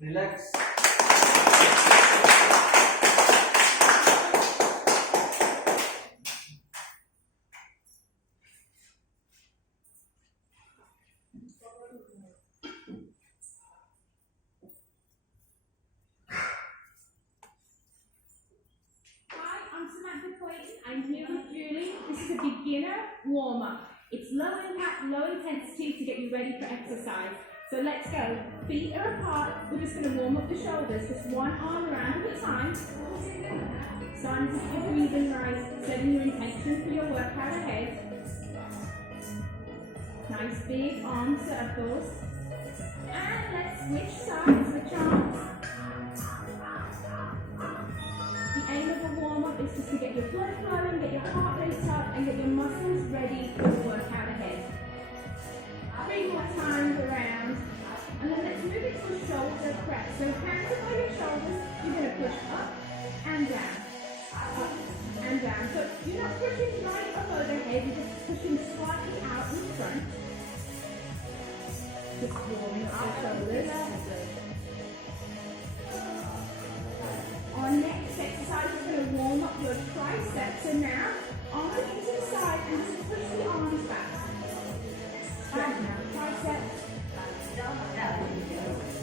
Relax. I'm here with Julie. This is a beginner warm-up. It's low impact, low intensity to get you ready for exercise. So let's go. Feet are apart. We're just going to warm up the shoulders. Just one arm around at a time. Starting to keep your breathing right, setting your intention for your workout ahead. Nice big arm circles. And let's switch sides, switch arms. The aim of the warm-up is just to get your blood flowing, get your heart rate up, and get your muscles ready for the workout ahead. 3 more times around. And then let's move it to a shoulder press. So hands above your shoulders, you're going to push up and down. Up and down. So you're not pushing right up overhead, you're just pushing slightly out in front. Just warming up the shoulders. Our next exercise is going to warm up your triceps. So now, arms into the side and just push the arms back. Back now, triceps.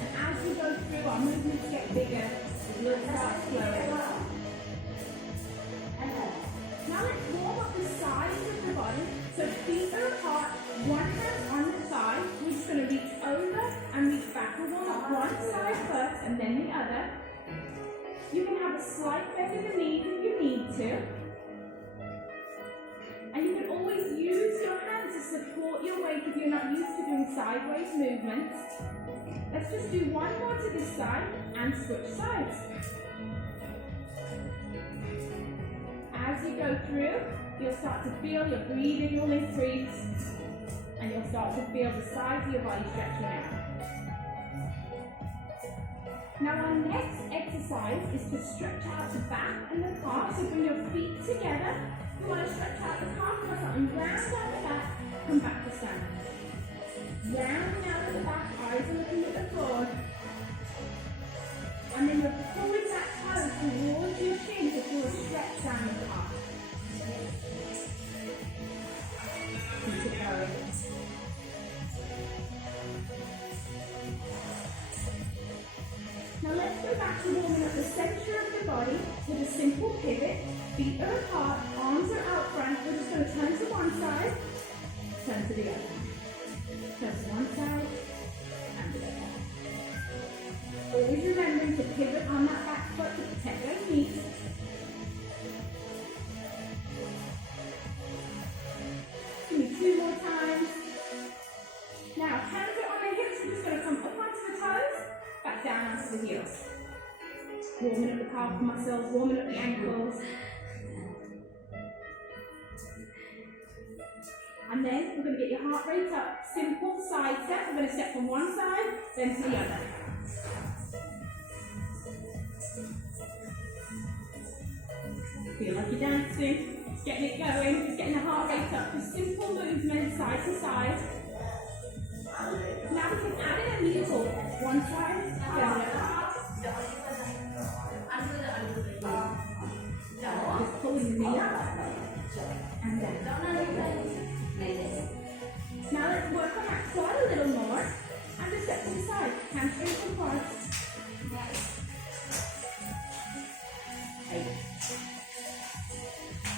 And as we go through, our movements get bigger. We'll start slowing. Now let's warm up the sides of the body. So feet are apart, one hand on the side. We're just going to reach over and reach back. We'll warm up one side first and then the other. You can have a slight bend in the knees if you need to. And weight if you're not used to doing sideways movements. Let's just do one more to this side and switch sides. As you go through, you'll start to feel your breathing will increase and you'll start to feel the sides of your body stretching out. Now our next exercise is to stretch out the back and the calf. So bring your feet together. You want to stretch out the calf muscle and round out the back, come back to stand. Rounding out at the back, eyes are looking at the floor. And then you're pulling that toe towards your shin to feel a stretch down the calf. Keep it going. Now let's go back to warming up the centre of the body with a simple pivot. Feet are apart, arms are out front. We're just going to turn to one side, turn to the other. Turn to one side and the other. Always remembering to pivot on that back foot to protect those knees. Give me 2 more times. Now hands are on the hips. We're just going to come up onto the toes, back down onto the heels. Warming up the calf muscles, warming up the ankles. And then we're going to get your heart rate up. Simple side step. We're going to step from one side, then to the other. Feel like you're dancing, getting it going, just getting the heart rate up. Just simple movement, side to side. Now we can add in a knee pull. One side, the other. Just pulling the knee up. And then. Now let's work on that quad a little more. And just step to the side. Hamstrings and quads.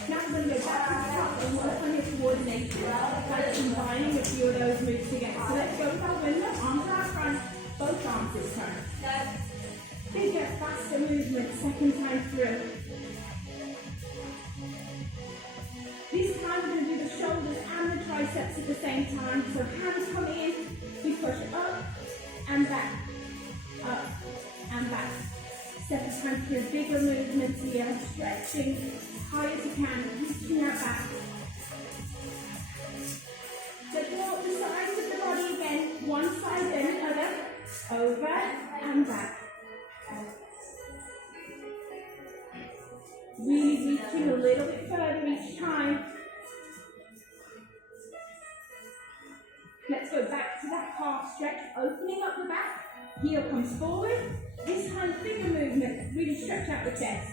Now we're going to go back to the top and work on your coordination. Like combining a few of those moves together. So let's go with our window, arms out front, both arms this time. Bigger, faster movement, second time through. This time we're going to do the shoulders and the triceps at the same time. So hands come in, we push up and back, up and back. Second time through, bigger movements here, stretching as high as you can, reaching out back. Let's walk the sides of the body again, one side then the other, over and back. Really reaching a little bit further each time. Let's go back to that calf stretch, opening up the back. Heel comes forward. This time, bigger movement. Really stretch out the chest.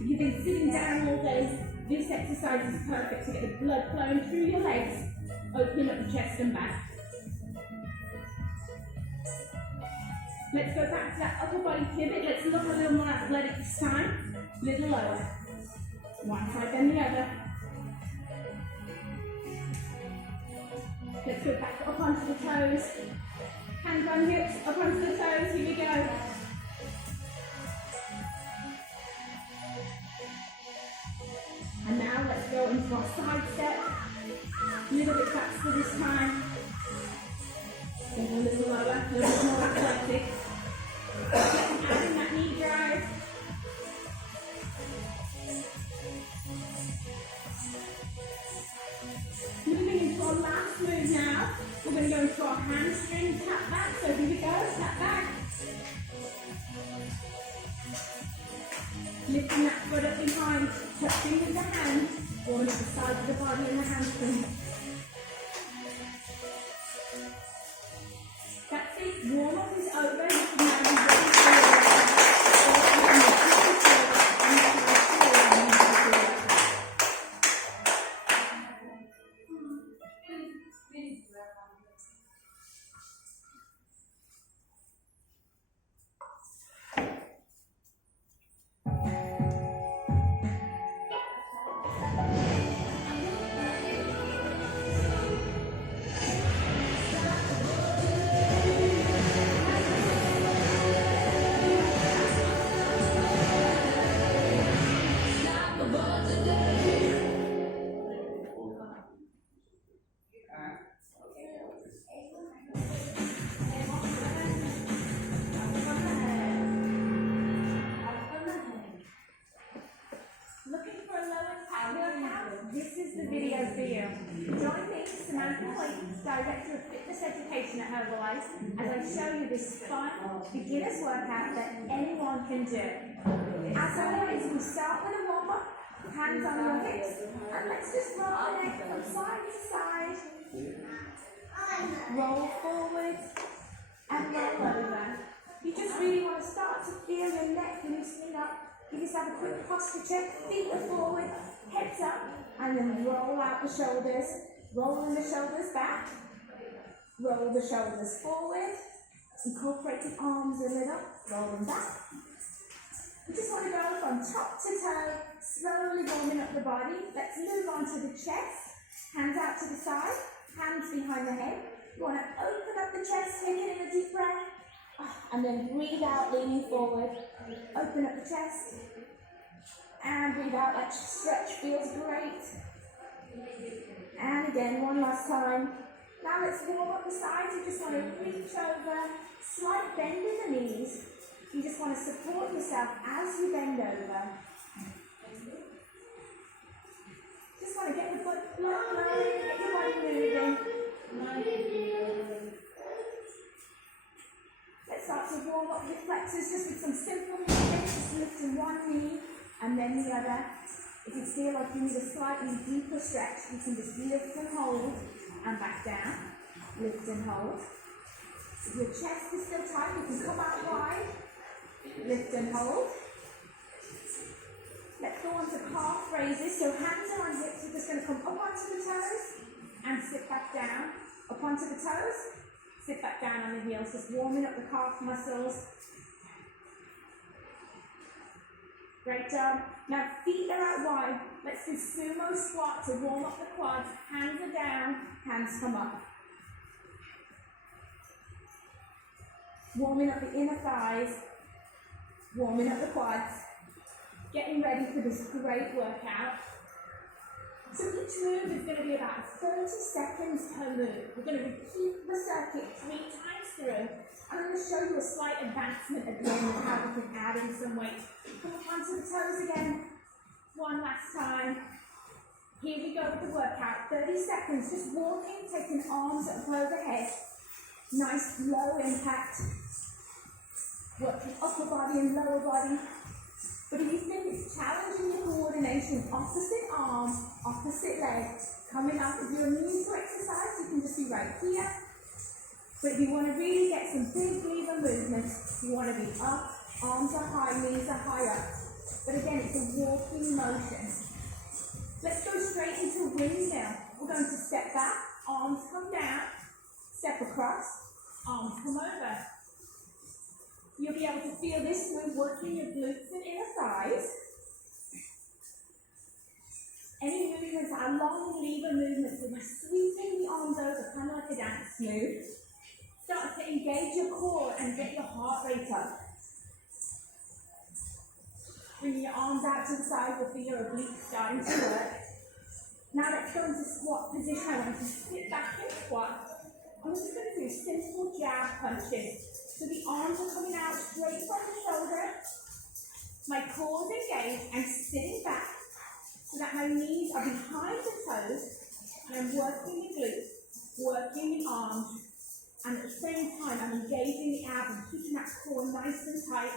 If you've been sitting down all day, this exercise is perfect to get the blood flowing through your legs, opening up the chest and back. Let's go back to that upper body pivot. Let's look a little more athletic this time. Little lower. One side then the other. Let's go back up onto the toes. Hands on hips, up onto the toes. Here we go. And now let's go into our side step. A little bit faster this time. Then a little lower, a little bit more athletic. Adding that knee drive. Moving into our last move now. We're going to go into our hamstring tap back. So here we go, tap back. Lifting that foot up behind, touching with the hands, warming up the sides of the body and the hamstring. That's it, warm up is over. You can now be ready video for you. Join me, Samantha White, Director of Fitness Education at Herbalife, as I show you this fun beginner's workout that anyone can do. As always, we start with a warm-up, hands on your hips, and let's just roll the neck from side to side. Roll forward and roll over. You just really want to start to feel your neck loosening up. Give yourself a quick posture check, feet are forward, hips up, and then roll out the shoulders, rolling the shoulders back, roll the shoulders forward, incorporate the arms a little, roll them back. We just want to go from top to toe, slowly warming up the body. Let's move on to the chest, hands out to the side, hands behind the head. You want to open up the chest, taking in a deep breath, and then breathe out, leaning forward. Open up the chest, and breathe out. That stretch feels great. And again, one last time. Now let's warm up the sides. You just want to reach over, slight bend in the knees. You just want to support yourself as you bend over. Just want to get the blood flowing, get your body moving. Let's start to warm up hip flexors just with some simple movements, just lifting one knee and then the other. If you feel like you need a slightly deeper stretch, you can just lift and hold and back down. Lift and hold. If your chest is still tight, you can come out wide. Lift and hold. Let's go on to calf raises. So hands are on hips. You're just going to come up onto the toes and sit back down. Up onto the toes. Sit back down on the heels, just warming up the calf muscles. Great job. Now feet are out wide. Let's do sumo squat to warm up the quads. Hands are down, hands come up. Warming up the inner thighs. Warming up the quads. Getting ready for this great workout. So each move is going to be about 30 seconds per move. We're going to repeat the circuit 3 times through. I'm going to show you a slight advancement at the end of how we can add in some weight. Come up onto the toes again. One last time. Here we go with the workout. 30 seconds, just walking, taking arms up overhead. Nice low impact. Working upper body and lower body. But if you think it's challenging your coordination, opposite arm, opposite leg, coming up, if you're new to exercise, you can just be right here. But if you want to really get some big lever movements, you want to be up, arms are high, knees are high up. But again, it's a walking motion. Let's go straight into windmill. We're going to step back, arms come down, step across, arms come over. You'll be able to feel this move working your glutes and inner thighs. Any movements are long lever movements, so we're sweeping the arms over, kind of like a dance move. Start to engage your core and get your heart rate up. Bring your arms out to the side, you'll feel your obliques starting to work. Now let's go into squat position. I want you to sit back and squat. I'm just going to do simple jab punches. So the arms are coming out straight from the shoulder. My core is engaged. I'm sitting back so that my knees are behind the toes. And I'm working the glutes, working the arms. And at the same time, I'm engaging the abs and keeping that core nice and tight.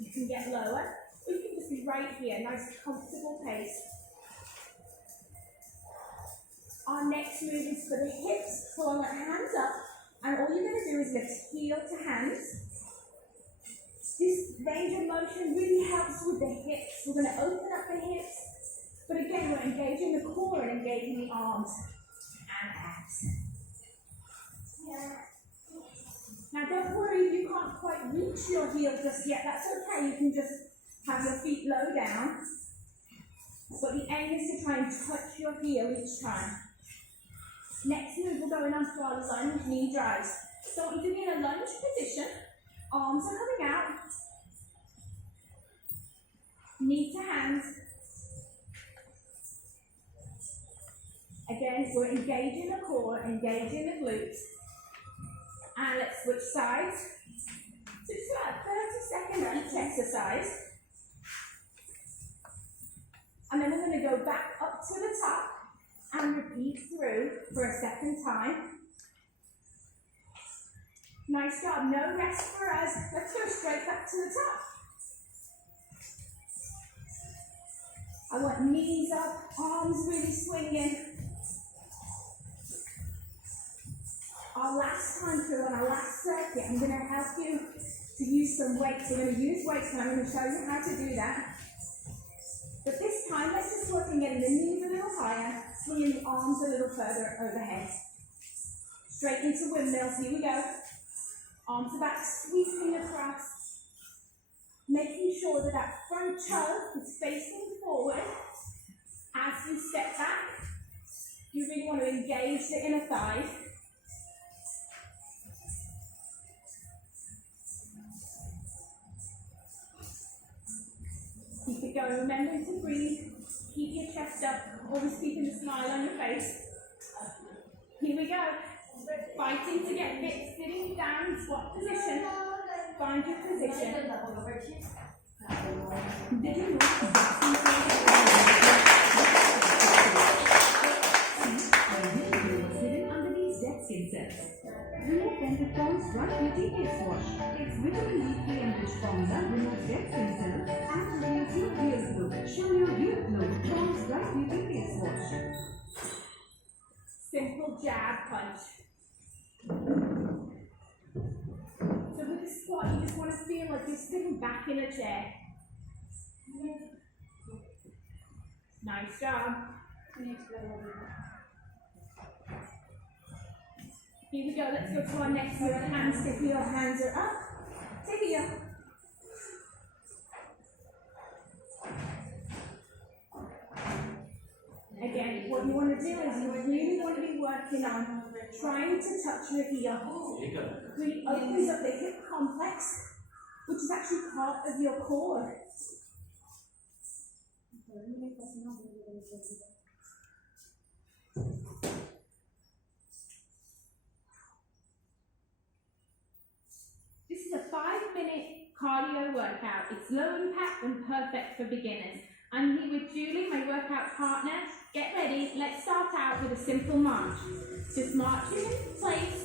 You can get lower, or you can just be right here, nice comfortable pace. Our next move is for the hips. So I want hands up. And all you're going to do is lift heel to hands. This range of motion really helps with the hips. We're going to open up the hips. But again, we're engaging the core and engaging the arms and abs. Yeah. Now don't worry if you can't quite reach your heel just yet. That's okay. You can just have your feet low down. But the aim is to try and touch your heel each time. Next move, we're going on to our lunge knee drives. So we're doing a lunge position. Arms are coming out. Knee to hands. Again, we're engaging the core, engaging the glutes. And let's switch sides. So just about 30 seconds each exercise. And then we're going to go back up to the top repeat through for a second time. Nice job. No rest for us. Let's go straight back to the top. I want knees up, arms really swinging. Our last time through on our last circuit, I'm going to help you to use some weights. We're going to use weights and I'm going to show you how to do that. But this time, let's just work on getting the knees a little higher, swinging the arms a little further overhead. Straight into windmills. Here we go. Arms are back, sweeping across. Making sure that that front toe is facing forward. As you step back, you really want to engage the inner thighs. Keep it going, remembering to breathe. Keep your chest up, always keeping a smile on your face. Here we go. Fighting to get fit, sitting down, squat position. Find your position. Hidden under these dead skin cells. Remove them with Dawn's Bright Beauty Face Wash. Its vitamin D3 enriched formula removes dead skin cells and reveals your real glow. Show your real glow. Dawn's Bright Beauty Face Wash. Simple jab punch. So with the squat, you just want to feel like you're sitting back in a chair. Nice job. Here we go, let's go to our next move. Hands stiff, your hands are up. Take it up. Again, what you want to do is you really want to be working on trying to touch your heel. Really opens up the hip complex, which is actually part of your core. This is a 5-minute cardio workout. It's low impact and perfect for beginners. I'm here with Julie, my workout partner. Get ready. Let's start out with a simple march. Just marching in place,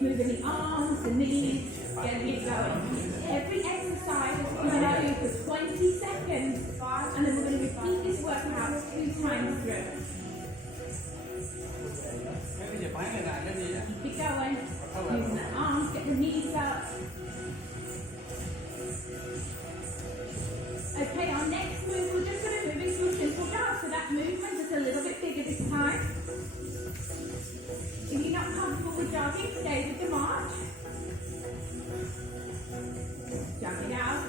moving the arms, the knees, getting it going. Every exercise is going to do for 20 seconds, and then we're going to repeat this workout 2 times through. Keep it going. Using the arms, get the knees up. Okay, our next move, we're just going to move into a simple jump. So that movement is a little bit bigger this time. If you're not comfortable with jogging, stay with the march. Jump it out.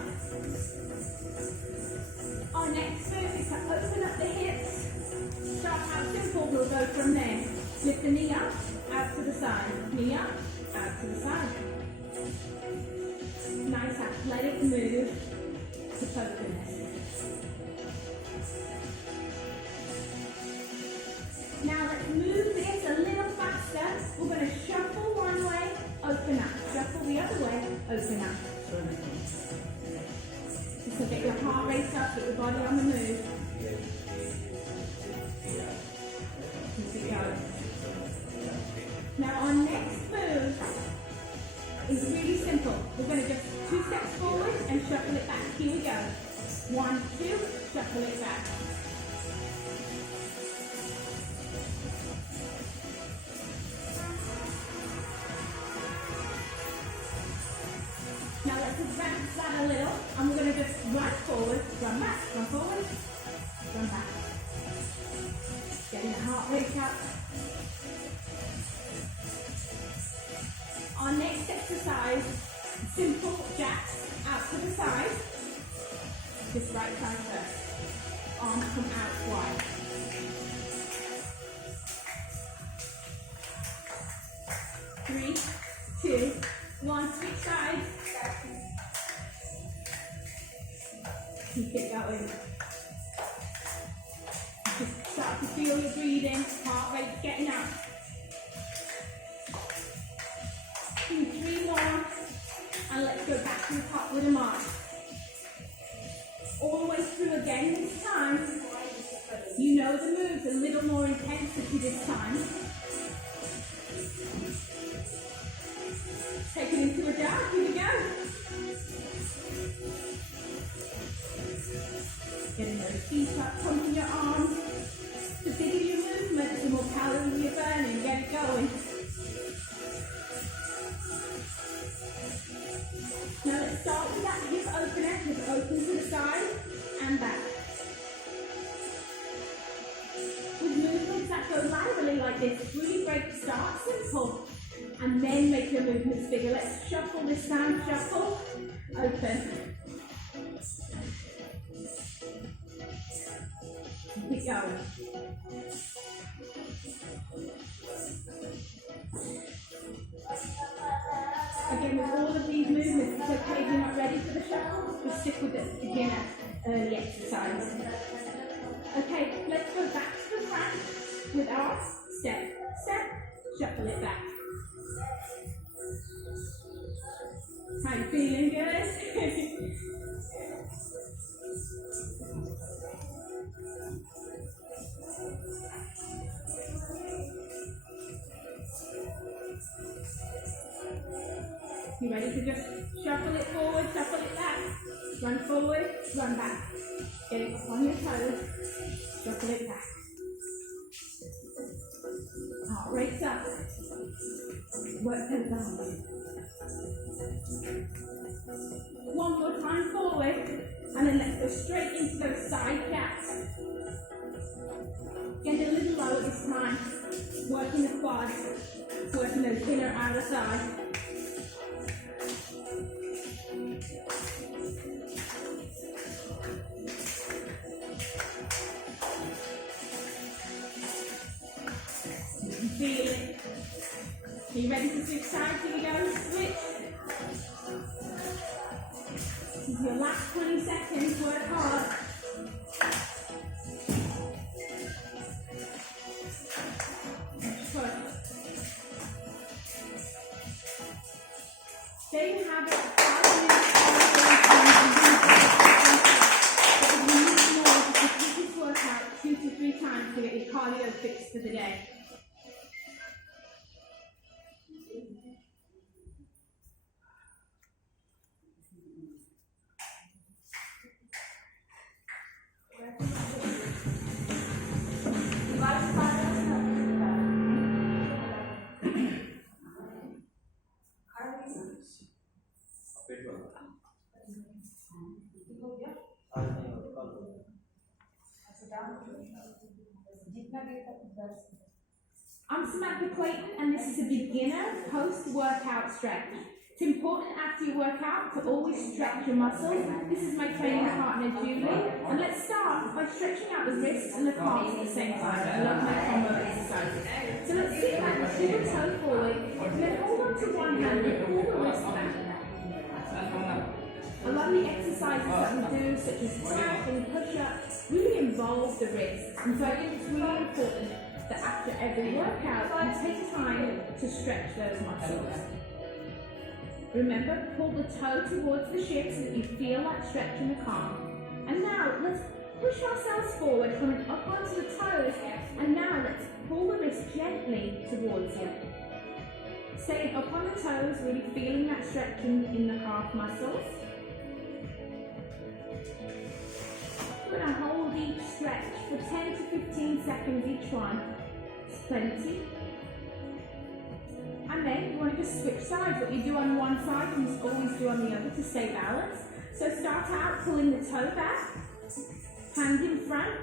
Our next move is to open up the hips. Start out simple, we'll go from there. Lift the knee up, out to the side. Knee up, out to the side. Nice athletic move to focus. Now let's move this a little faster. We're going to shuffle one way, open up. Shuffle the other way, open up. Just to get your heart rate up, get your body on the move. Keep it going. Now our next move is really simple. We're going to just 2 steps forward and shuffle it back. Here we go. 1, 2, shuffle it back. Now let's advance that a little, and we're going to just run forward, run back, run forward, run back. Getting the heart rate up. Our next exercise, simple jacks out to the side. Just right side first. Arms come out wide. Three, two, one, switch sides. Keep it going. Just start to feel your breathing, heart rate getting up. 2, 3 more, and let's go back to the top with a march. All the way through again this time. You know the moves a little more intense. intensity this time. Take it into a jab, here we go. Getting those feet up, pumping your arms. The bigger your movement, the more calories you're burning. Get it going. Now let's start with that hip opener. Hip open to the side and back. With movements that go laterally like this, really great to start simple. And then make your movements bigger. Let's shuffle this time. Shuffle. Open. Keep going. Again, with all of these movements, it's okay if you're not ready for the shuffle. Just stick with the beginner early exercise. Okay, let's go back to the front with our step, step, shuffle it back. How you feeling, guys? You ready to just shuffle it forward, shuffle it back? Run forward, run back. Get it up on your toes, shuffle it back. Heart rate's up. Work those arms. One more time forward, and then let's go straight into those side cats. Get a little lower this time. Working the quads, working those inner outer thighs. Feel it. Are you ready to switch sides? Here we go. Switch. This is your last 20 seconds. Work hard. Push. Stay in habit of 5 minutes. But if you need more, just repeat this workout 2 to 3 times to get your cardio fixed for the day. I'm Samantha Clayton, and this is a beginner post-workout stretch. It's important after your workout to always stretch your muscles. This is my training partner, Julie, and let's start by stretching out the wrists and the calves at the same time. I love my combo exercises. So let's sit back, tip a toe forward, and then hold on to one hand and pull the wrist back. A lot of the exercises that we do, such as plank and push-ups, really involve the wrists, and so I think it's really important that after every workout, you take time to stretch those muscles. Remember, pull the toe towards the shin so that you feel that stretch in the calf. And now, let's push ourselves forward, coming up onto the toes, and now let's pull the wrist gently towards you. Staying up on the toes, really feeling that stretching in the calf muscles. We're going to hold each stretch for 10 to 15 seconds each one. It's plenty. And then you want to just switch sides. What you do on one side, you must always do on the other to stay balanced. So start out pulling the toe back, hand in front,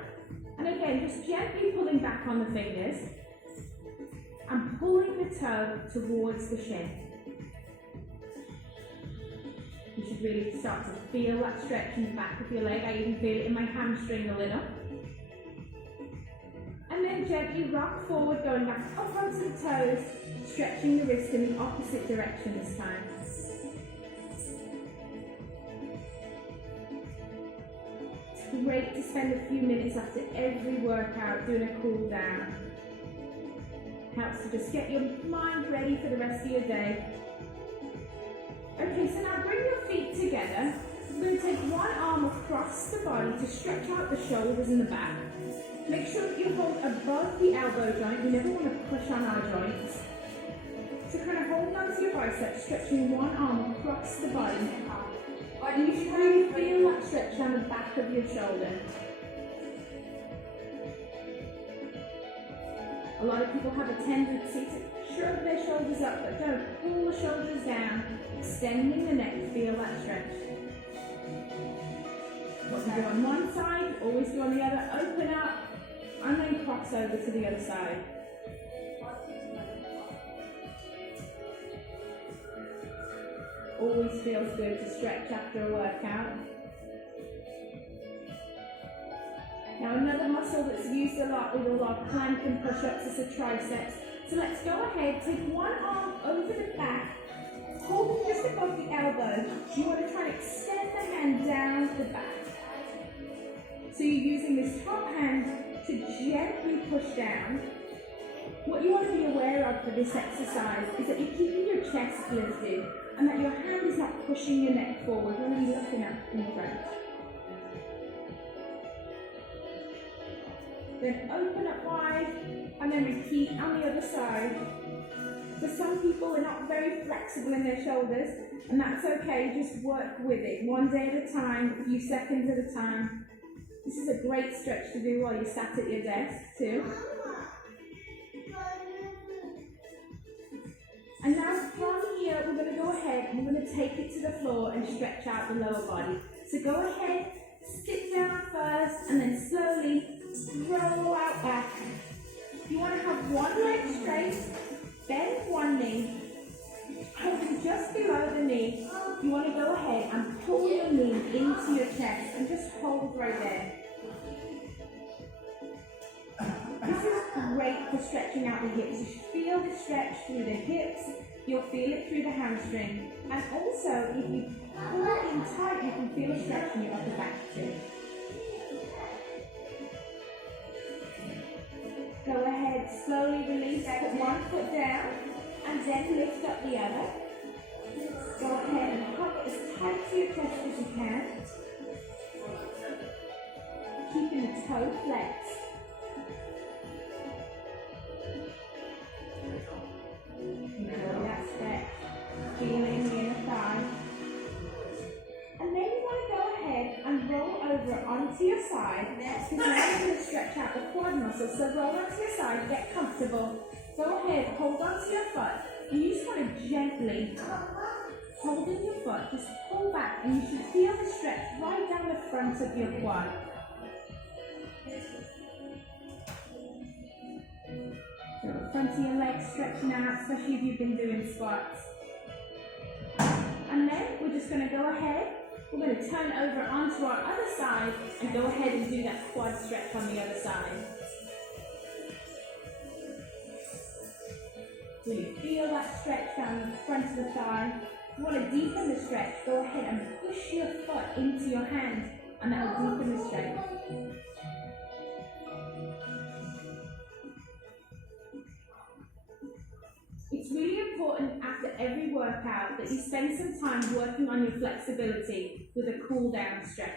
and again just gently pulling back on the fingers and pulling the toe towards the shin. You should really start to feel that stretch in the back of your leg. I even feel it in my hamstring a little. And then gently rock forward, going back up onto the toes, stretching the wrist in the opposite direction this time. It's great to spend a few minutes after every workout doing a cool down. Helps to just get your mind ready for the rest of your day. Okay, so now bring your feet together. We're going to take one arm across the body to stretch out the shoulders and the back. Make sure that you hold above the elbow joint. We never want to push on our joints. So kind of hold on to your biceps, stretching one arm across the body. And you should really feel that stretch down the back of your shoulder. A lot of people have a tendency to shrug their shoulders up, but don't pull the shoulders down, extending the neck, feel that stretch. What you do on one side, always do on the other, open up, and then cross over to the other side. Always feels good to stretch after a workout. Now another muscle that's used a lot with all our plank and push-ups is the triceps. So let's go ahead, take one arm over the back, hold it just above the elbow. You want to try and extend the hand down the back. So you're using this top hand to gently push down. What you want to be aware of for this exercise is that you're keeping your chest lifted and that your hand is not pushing your neck forward. You want to be looking up in front. Then open up wide and then repeat on the other side. For some people are not very flexible in their shoulders, and that's okay, just work with it. One day at a time, a few seconds at a time. This is a great stretch to do while you're sat at your desk too. And now from here, we're going to go ahead and we're going to take it to the floor and stretch out the lower body. So go ahead, sit down first, and then slowly roll out back. You want to have one leg straight, bend one knee, holding just below the knee. You want to go ahead and pull your knee into your chest and just hold right there. This is great for stretching out the hips. You should feel the stretch through the hips. You'll feel it through the hamstring. And also, if you pull it in tight, you can feel a stretch in your upper back too. Go ahead, slowly release, put one foot down, and then lift up the other. Go ahead and hug it as tight to your chest as you can. Keeping the toe flexed. Enjoy that stretch, feeling the inner thigh. And then you want to go ahead and roll over onto your side, because now you're going to stretch out the quad muscles. So roll onto your side, get comfortable. Go ahead, hold onto your foot, and you just want to gently, holding your foot, just pull back, and you should feel the stretch right down the front of your quad. So the front of your legs stretching out, especially if you've been doing squats. And then we're just going to go ahead, we're going to turn over onto our other side and go ahead and do that quad stretch on the other side. Really feel that stretch down the front of the thigh. If you want to deepen the stretch, go ahead and push your foot into your hand, and that will deepen the stretch. It's really important after every workout that you spend some time working on your flexibility with a cool down stretch.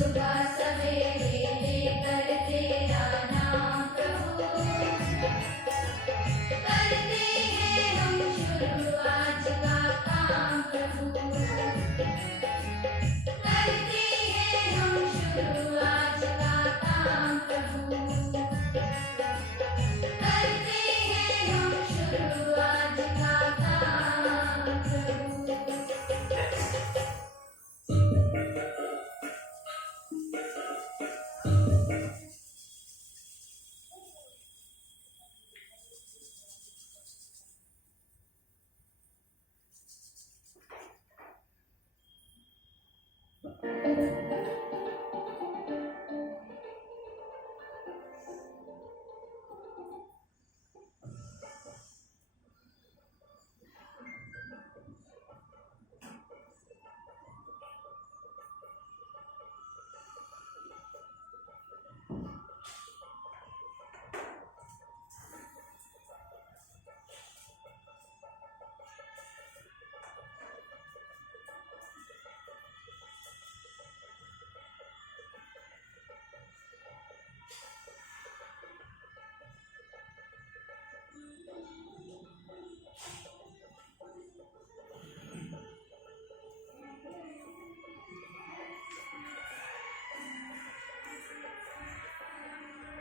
सुबह सवेरे लेकर तेरा नाम प्रभु, करते हैं हम शुरू आज का काम प्रभु, करते हैं हम शुरू आज का काम प्रभु, करते हैं हम शुरू आज का काम प्रभु।